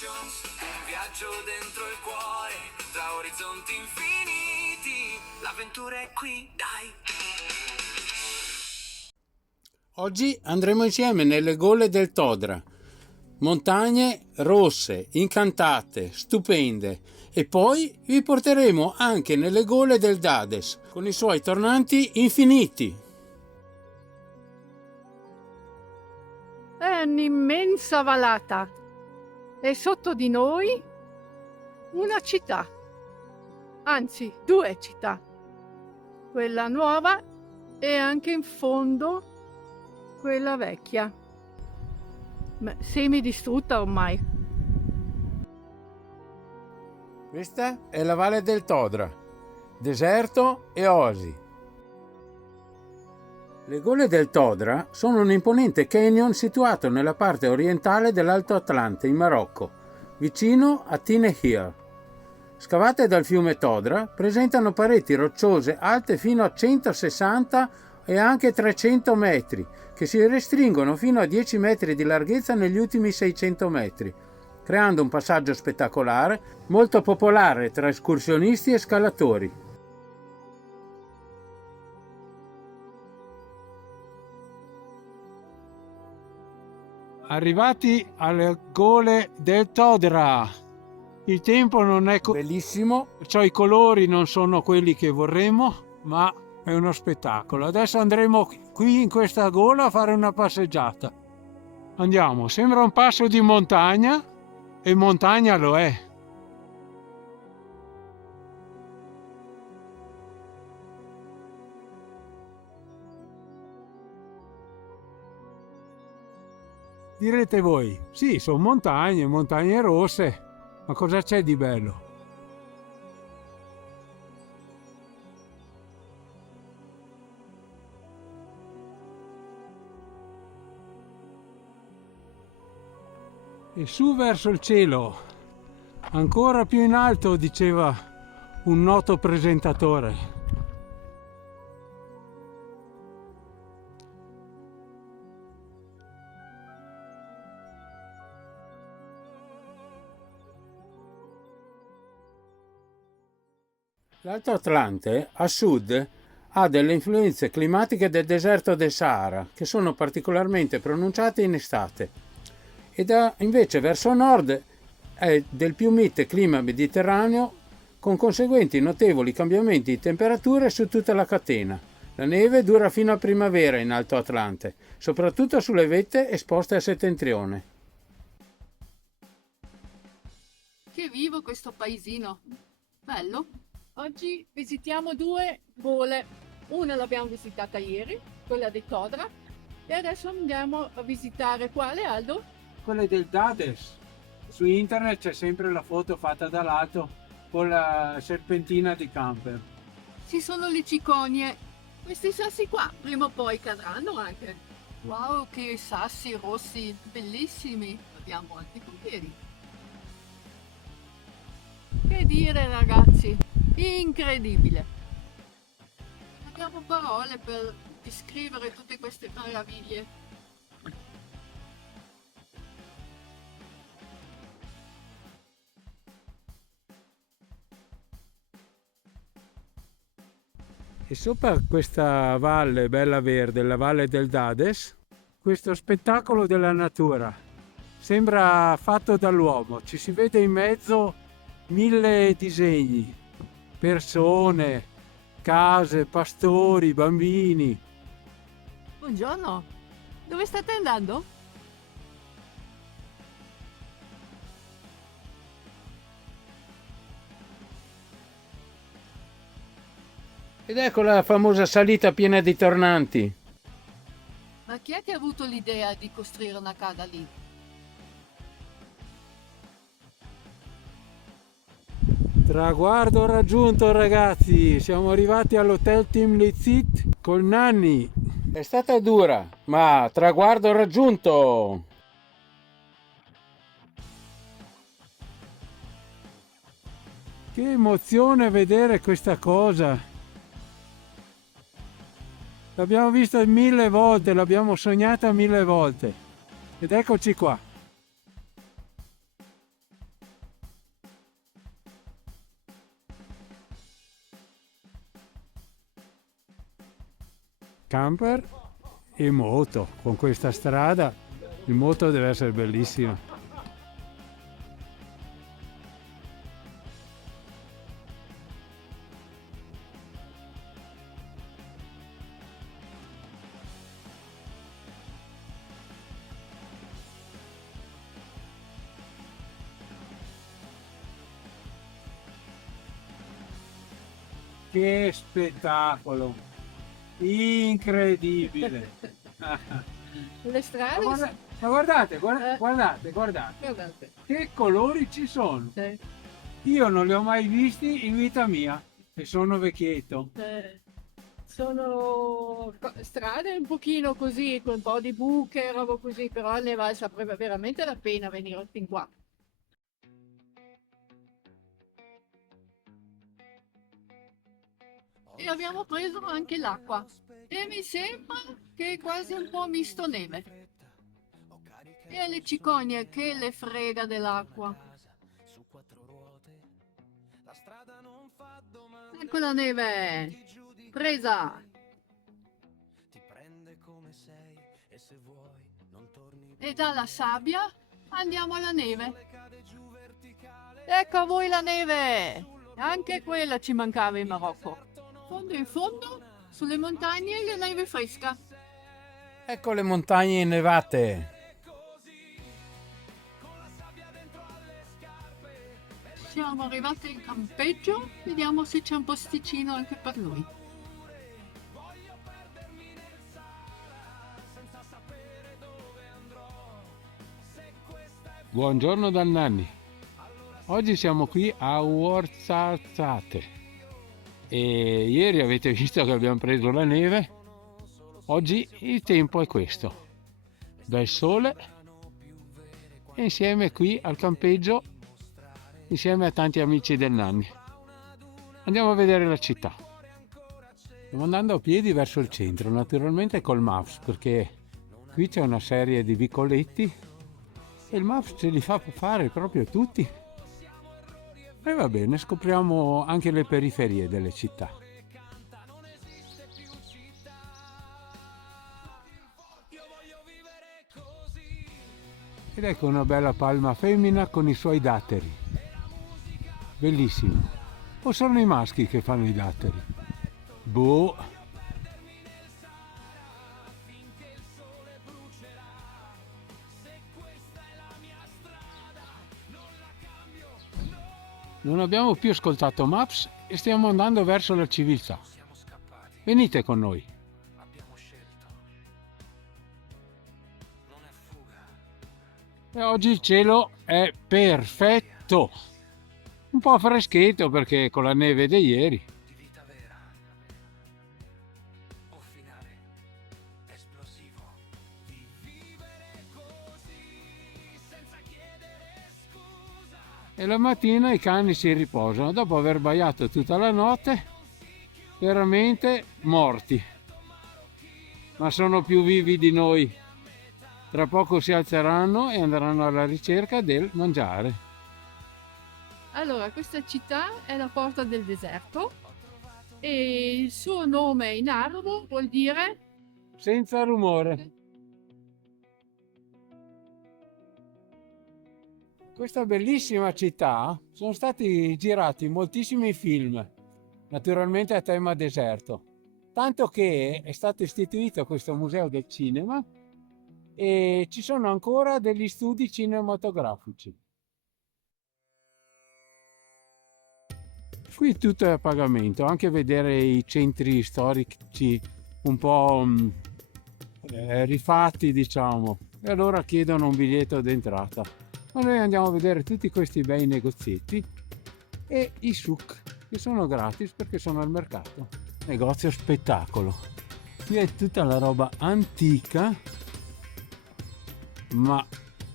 Passions, un viaggio dentro il cuore, tra orizzonti infiniti, l'avventura è qui, dai. Oggi andremo insieme nelle gole del Todra, montagne rosse, incantate, stupende, e poi vi porteremo anche nelle gole del Dades, con i suoi tornanti infiniti. È un'immensa vallata e sotto di noi una città, anzi 2 città, quella nuova e anche in fondo quella vecchia, semidistrutta ormai. Questa è la Valle del Todra, deserto e oasi. Le gole del Todra sono un imponente canyon situato nella parte orientale dell'Alto Atlante, in Marocco, vicino a Tineh Hill. Scavate dal fiume Todra, presentano pareti rocciose alte fino a 160 e anche 300 metri, che si restringono fino a 10 metri di larghezza negli ultimi 600 metri, creando un passaggio spettacolare molto popolare tra escursionisti e scalatori. Arrivati alle gole del Todra, il tempo non è Bellissimo. perciò i colori non sono quelli che vorremmo, ma è uno spettacolo. Adesso andremo qui in questa gola a fare una passeggiata. Andiamo, sembra un passo di montagna e montagna lo è. Direte voi, sì, sono montagne rosse, ma cosa c'è di bello? E su verso il cielo, ancora più in alto, diceva un noto presentatore. L'Alto Atlante, a sud, ha delle influenze climatiche del deserto del Sahara, che sono particolarmente pronunciate in estate, invece verso nord è del più mite clima mediterraneo, con conseguenti notevoli cambiamenti di temperature su tutta la catena. La neve dura fino a primavera in Alto Atlante, soprattutto sulle vette esposte a settentrione. Che vivo questo paesino, bello. Oggi visitiamo 2 gole, una l'abbiamo visitata ieri, quella di Todra, e adesso andiamo a visitare quale, Aldo? Quelle del Dades. Su internet c'è sempre la foto fatta dall'alto con la serpentina di camper. Ci sono le cicogne, questi sassi qua prima o poi cadranno anche. Wow, che sassi rossi, bellissimi, abbiamo anche i pompieri. Che dire ragazzi, incredibile. Non abbiamo parole per descrivere tutte queste meraviglie. E sopra questa valle bella verde, la valle del Dades, questo spettacolo della natura sembra fatto dall'uomo. Ci si vede in mezzo 1000 disegni, persone, case, pastori, bambini. Buongiorno, dove state andando? Ed ecco la famosa salita piena di tornanti. Ma chi è che ha avuto l'idea di costruire una casa lì? Traguardo raggiunto ragazzi, siamo arrivati all'hotel Team Lizit col Nanni. È stata dura, ma traguardo raggiunto! Che emozione vedere questa cosa! L'abbiamo vista 1000 volte, l'abbiamo sognata 1000 volte. Ed eccoci qua. camper e moto. Con questa strada il moto deve essere bellissimo. Che spettacolo! Incredibile! Le strade... Ma guardate, Eh. guardate. Guardate. Che colori ci sono! Sì. Io non li ho mai visti in vita mia e sono vecchietto. Sono strade un pochino così, con un po' di buche, roba così, però ne valsa veramente la pena venire fin qua. E abbiamo preso anche l'acqua e mi sembra che è quasi un po' misto neve. E alle cicogne che le frega dell'acqua. Ecco la neve! Presa! E dalla sabbia andiamo alla neve. Ecco a voi la neve! Anche quella ci mancava in Marocco. In fondo, sulle montagne la neve fresca. Ecco le montagne innevate. Siamo arrivati in campeggio, vediamo se c'è un posticino anche per noi. Buongiorno dal Nanni. Oggi siamo qui a Ouarzazate e ieri avete visto che abbiamo preso la neve. Oggi il tempo è questo, bel sole e insieme qui al campeggio, insieme a tanti amici del Nanni. Andiamo a vedere la città. Stiamo andando a piedi verso il centro, naturalmente col Maps, perché qui c'è una serie di vicoletti e il Maps ce li fa fare proprio tutti. E va bene, scopriamo anche le periferie delle città. Ed ecco una bella palma femmina con i suoi datteri. Bellissimo. O sono i maschi che fanno i datteri? Boh. Non abbiamo più ascoltato Maps e stiamo andando verso la civiltà. Venite con noi. E oggi il cielo è perfetto. Un po' freschetto perché con la neve di ieri. E la mattina i cani si riposano dopo aver baiato tutta la notte, veramente morti, ma sono più vivi di noi. Tra poco si alzeranno e andranno alla ricerca del mangiare. Allora, questa città è la porta del deserto e il suo nome in arabo vuol dire Senza rumore. Questa bellissima città sono stati girati moltissimi film, naturalmente a tema deserto, tanto che è stato istituito questo museo del cinema e ci sono ancora degli studi cinematografici. Qui tutto è a pagamento, anche vedere i centri storici un po' rifatti, diciamo, e allora chiedono un biglietto d'entrata. Ma noi andiamo a vedere tutti questi bei negozietti e i souk, che sono gratis perché sono al mercato. Negozio spettacolo. Qui è tutta la roba antica, ma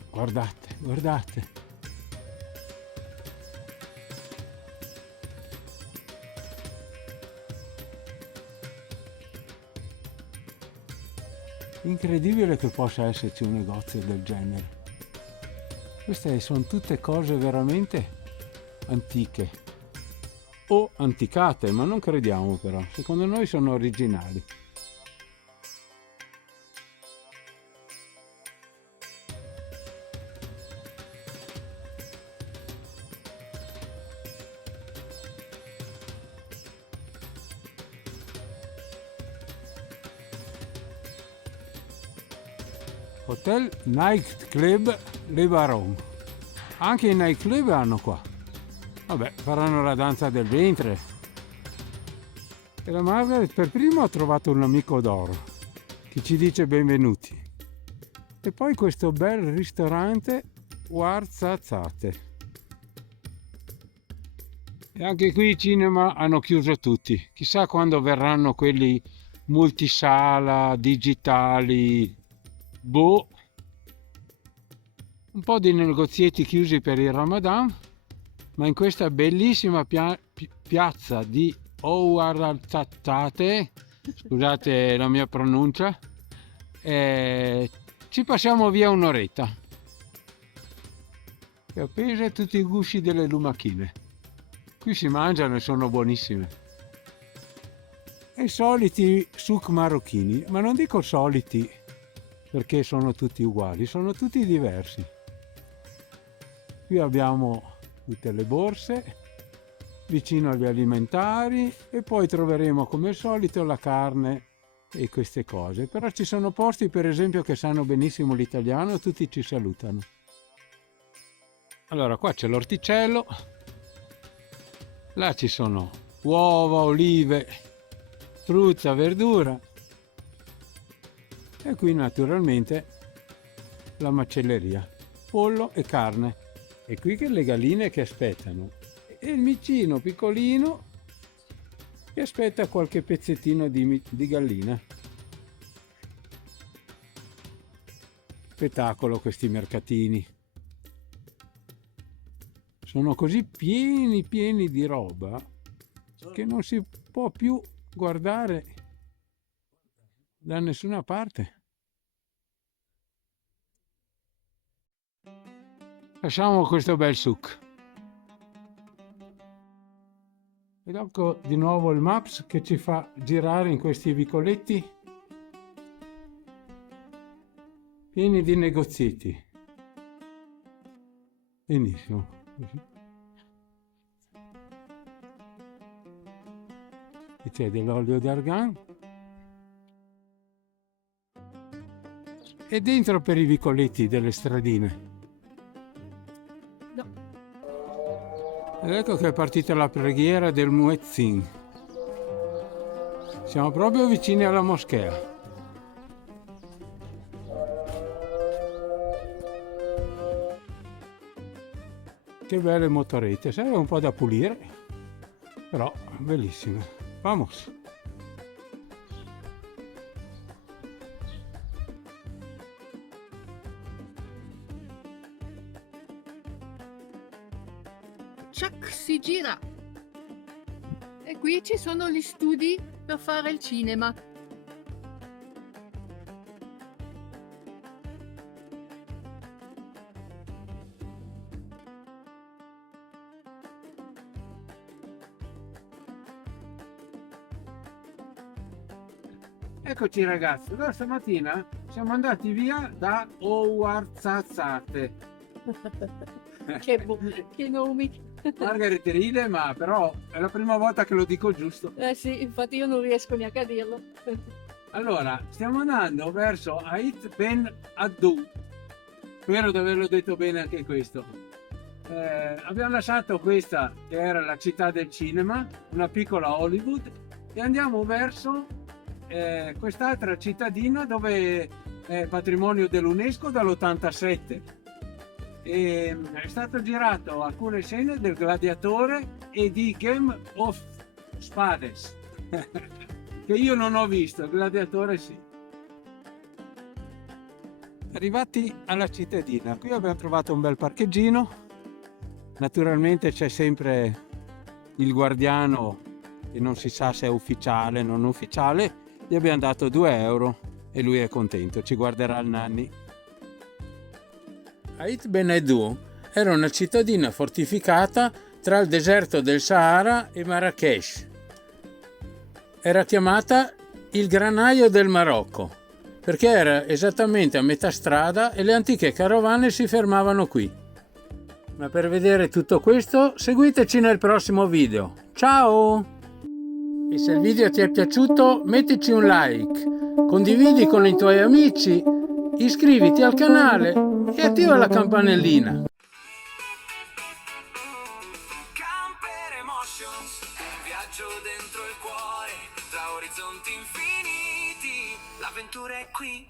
guardate, guardate. Incredibile che possa esserci un negozio del genere. Queste sono tutte cose veramente antiche o anticate, ma non crediamo però, secondo noi sono originali. Hotel Night Club Le Baron. Anche i night club hanno qua. Vabbè, faranno la danza del ventre. E la Margaret per primo ha trovato un amico d'oro che ci dice benvenuti. E poi questo bel ristorante Ouarzazate. E anche qui i cinema hanno chiuso tutti. Chissà quando verranno quelli multisala, digitali. Boh. Un po' di negozietti chiusi per il Ramadan, ma in questa bellissima piazza di Ouarzazate, scusate la mia pronuncia, ci passiamo via un'oretta. E appese tutti i gusci delle lumachine. Qui si mangiano e sono buonissime. E i soliti souk marocchini, ma non dico soliti perché sono tutti uguali, sono tutti diversi. Qui abbiamo tutte le borse, vicino agli alimentari, e poi troveremo come al solito la carne e queste cose. Però ci sono posti, per esempio, che sanno benissimo l'italiano, tutti ci salutano. Allora, qua c'è l'orticello, là ci sono uova, olive, frutta, verdura, e qui naturalmente la macelleria, pollo e carne. E qui che le galline che aspettano, e il micino piccolino che aspetta qualche pezzettino di gallina. Spettacolo questi mercatini. Sono così pieni di roba che non si può più guardare da nessuna parte. Lasciamo questo bel souk. Ed ecco di nuovo il Maps che ci fa girare in questi vicoletti pieni di negozietti. Benissimo. Qui c'è dell'olio d'argan. E dentro per i vicoletti delle stradine. Ed ecco che è partita la preghiera del Muezzin. Siamo proprio vicini alla moschea. Che belle motorette, serve un po' da pulire, però bellissime. Vamos! Ciak si gira. E qui ci sono gli studi per fare il cinema. Eccoci ragazzi, allora stamattina siamo andati via da Ouarzazate. Che nomi. Margaret ride, ma però è la prima volta che lo dico giusto. Sì, infatti io non riesco neanche a dirlo. Allora, stiamo andando verso Ait Ben Addou. Spero di averlo detto bene anche questo. Abbiamo lasciato questa che era la città del cinema, una piccola Hollywood, e andiamo verso quest'altra cittadina dove è patrimonio dell'UNESCO dall'87. È stato girato alcune scene del Gladiatore e di Game of Spades che io non ho visto, il Gladiatore sì. Arrivati alla cittadina, qui abbiamo trovato un bel parcheggino, naturalmente c'è sempre il guardiano che non si sa se è ufficiale o non ufficiale. Gli abbiamo dato 2 euro e lui è contento, ci guarderà il Nanni. Ait Ben Addou era una cittadina fortificata tra il deserto del Sahara e Marrakech. Era chiamata il granaio del Marocco perché era esattamente a metà strada e le antiche carovane si fermavano qui. Ma per vedere tutto questo seguiteci nel prossimo video. Ciao! E se il video ti è piaciuto mettici un like, condividi con i tuoi amici iscriviti al canale e attiva la campanellina. Camper Emotions, un viaggio dentro il cuore, tra orizzonti infiniti, l'avventura è qui.